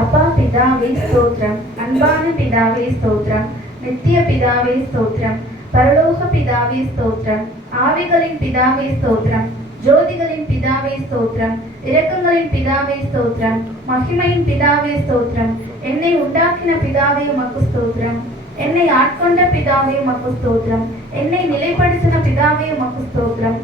அப்பா பிதாவே ஸ்தோத்திரம், அன்பான பிதாவே ஸ்தோத்திரம், நித்திய பிதாவே ஸ்தோத்திரம், பரலோக பிதாவே ஸ்தோத்திரம், ஆவிகளின் பிதாவே ஸ்தோத்திரம், ஜோதிகளின் பிதாவே ஸ்தோத்திரம், இரக்கங்களின் பிதாவே ஸ்தோத்திரம், மகிமையின் பிதாவே ஸ்தோத்திரம், என்னை உண்டாக்கின பிதாவே உமக்கு ஸ்தோத்திரம், என்னை ஆட்கொண்ட பிதாவே உமக்கு ஸ்தோத்திரம், என்னை நிலைப்படுத்தின பிதாவே உமக்கு ஸ்தோத்திரம்,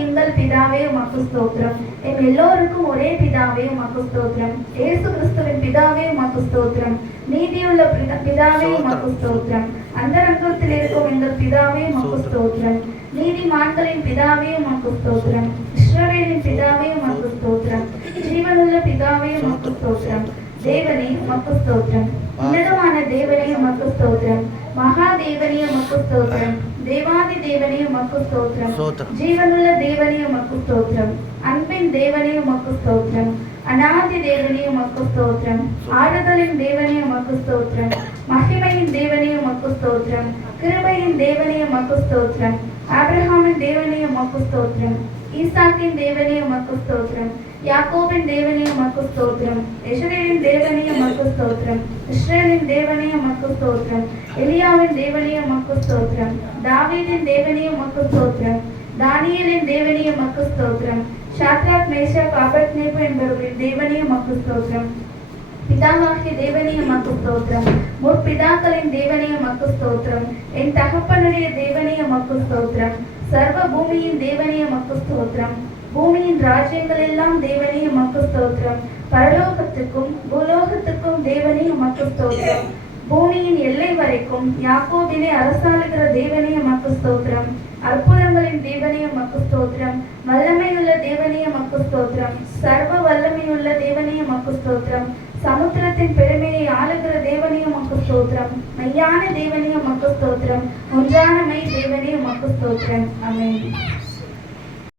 எங்கள் பிதாவே உமக்கு ஸ்தோத்திரம், என் எல்லோருக்கும் ஒரே பிதாவே உமக்கு ஸ்தோத்திரம், இயேசு கிறிஸ்துவின் பிதாவே உமக்கு ஸ்தோத்திரம், நீதியுள்ள பிதாவே உமக்கு ஸ்தோத்திரம், அந்தரங்கத்தில் இருக்கும் எங்கள் பிதாவே உமக்கு ஸ்தோத்திரம், நீதிமான்களின் பிதாவே உமக்கு ஸ்தோத்திரம், இஸ்ரவேலின் பிதாவே உமக்கு ஸ்தோத்திரம், ஜீவனுள்ள பிதாவே உமக்கு ஸ்தோத்திரம், தேவனே உமக்கு ஸ்தோத்திரம், உன்னதமான தேவனே உமக்கு ஸ்தோத்திரம், மகாதேவனே உமக்கு ஸ்தோத்திரம், தேவாதி தேவனே உமக்கு ஸ்தோத்திரம், ஜீவனுள்ள தேவனே உமக்கு ஸ்தோத்திரம், அன்பின் தேவனே உமக்கு ஸ்தோத்திரம், அநாதி தேவனே உமக்கு ஸ்தோத்திரம், ஆறுதலின் தேவனே உமக்கு ஸ்தோத்திரம், மகிமையின் தேவனே உமக்கு ஸ்தோத்திரம், கிருபையின் தேவனே உமக்கு ஸ்தோத்திரம், ஆபிரகாமின் தேவனே உமக்கு ஸ்தோத்திரம், ஈசாக்கின் தேவனே உமக்கு ஸ்தோத்திரம், யாக்கோபின் தேவனே உமக்கு ஸ்தோத்திரம், எசரேலின் தேவனே உமக்கு ஸ்தோத்திரம், இஸ்ரேலின் தேவனே உமக்கு ஸ்தோத்திரம், எலியாவின் தேவனே உமக்கு ஸ்தோத்திரம், தாவீதின் தேவனே உமக்கு ஸ்தோத்திரம், தானியேலின் தேவனே உமக்கு ஸ்தோத்திரம், ஷாத்ராக் மேஷாக் ஆபேத்நேகோ என்பவர்களின் தேவனே உமக்கு ஸ்தோத்திரம், பிதாவாகிய தேவனே உமக்கு ஸ்தோத்திரம், முற்பிதாக்களின் தேவனே உமக்கு ஸ்தோத்திரம், என் தகப்பனுடைய தேவனே உமக்கு ஸ்தோத்திரம், சர்வ பூமியின் தேவனே உமக்கு ஸ்தோத்திரம், பூமியின் ராஜ்யங்கள் எல்லாம் தேவனே உமக்கு ஸ்தோத்திரம், பரலோகத்துக்கும் பூலோகத்துக்கும் தேவனே உமக்கு ஸ்தோத்திரம், பூமியின் எல்லை வரைக்கும் யாக்கோபிலே அரசாளுகிற தேவனே உமக்கு ஸ்தோத்திரம், அற்புதங்களின் தேவனே உமக்கு ஸ்தோத்திரம், வல்லமையுள்ள தேவனே உமக்கு ஸ்தோத்திரம், சர்வ வல்லமையுள்ள தேவனே உமக்கு ஸ்தோத்திரம், சமுத்திரத்தின் பெருமையை ஆளுகிற தேவனே உமக்கு ஸ்தோத்திரம், மெய்யான தேவனே உமக்கு ஸ்தோத்திரம், ஒன்றான மெய் தேவனே உமக்கு ஸ்தோத்திரம். ஆமென்.